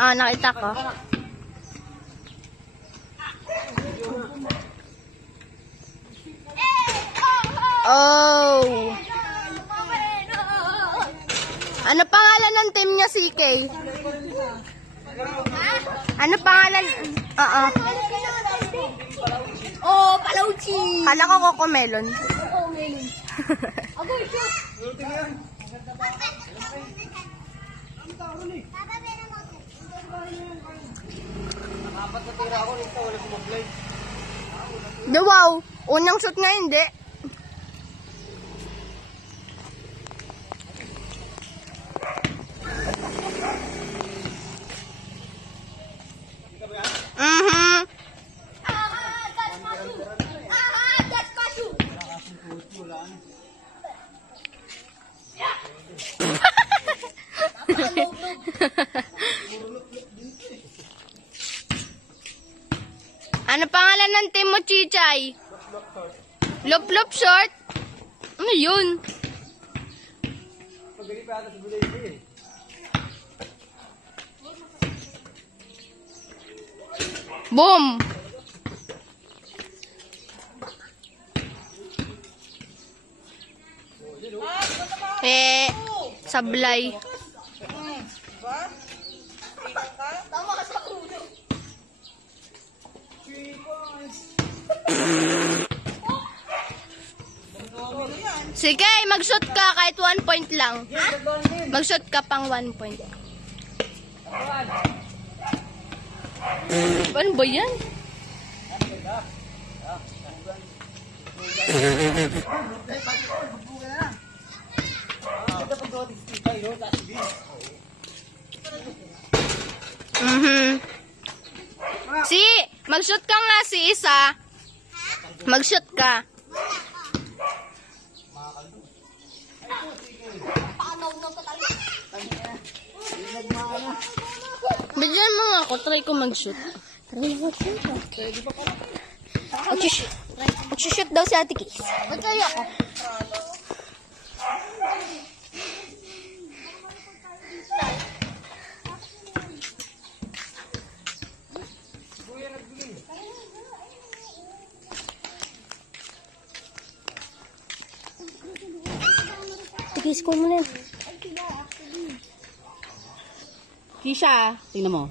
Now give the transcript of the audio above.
Ah, nakita ko. Oh. Ano pangalan ng team niya, CK? Ano pangalan? Oh, Palauchi. Kala ko Cocomelon. Oh, melon. Agoy, shoot. Wow, unang shoot nga hindi. Ano pangalan ng team mo, Chichay? Lop-lop short? Ano yun? Boom! Sablay. Tama ka sa ulo. Sige, mag-shoot ka kahit 1 point lang. Mag-shoot ka pang 1 point. Ano ba yan? Si, mag-shoot ka nga si Isa. Mag-shoot ka. Bigyan mo nga ako, try ko mag-shoot. Try ko mag-shoot. Mag-shoot daw si Ate Kiss. Ba't kaya ako? Tigis ko muna. Kisha, tingnan mo.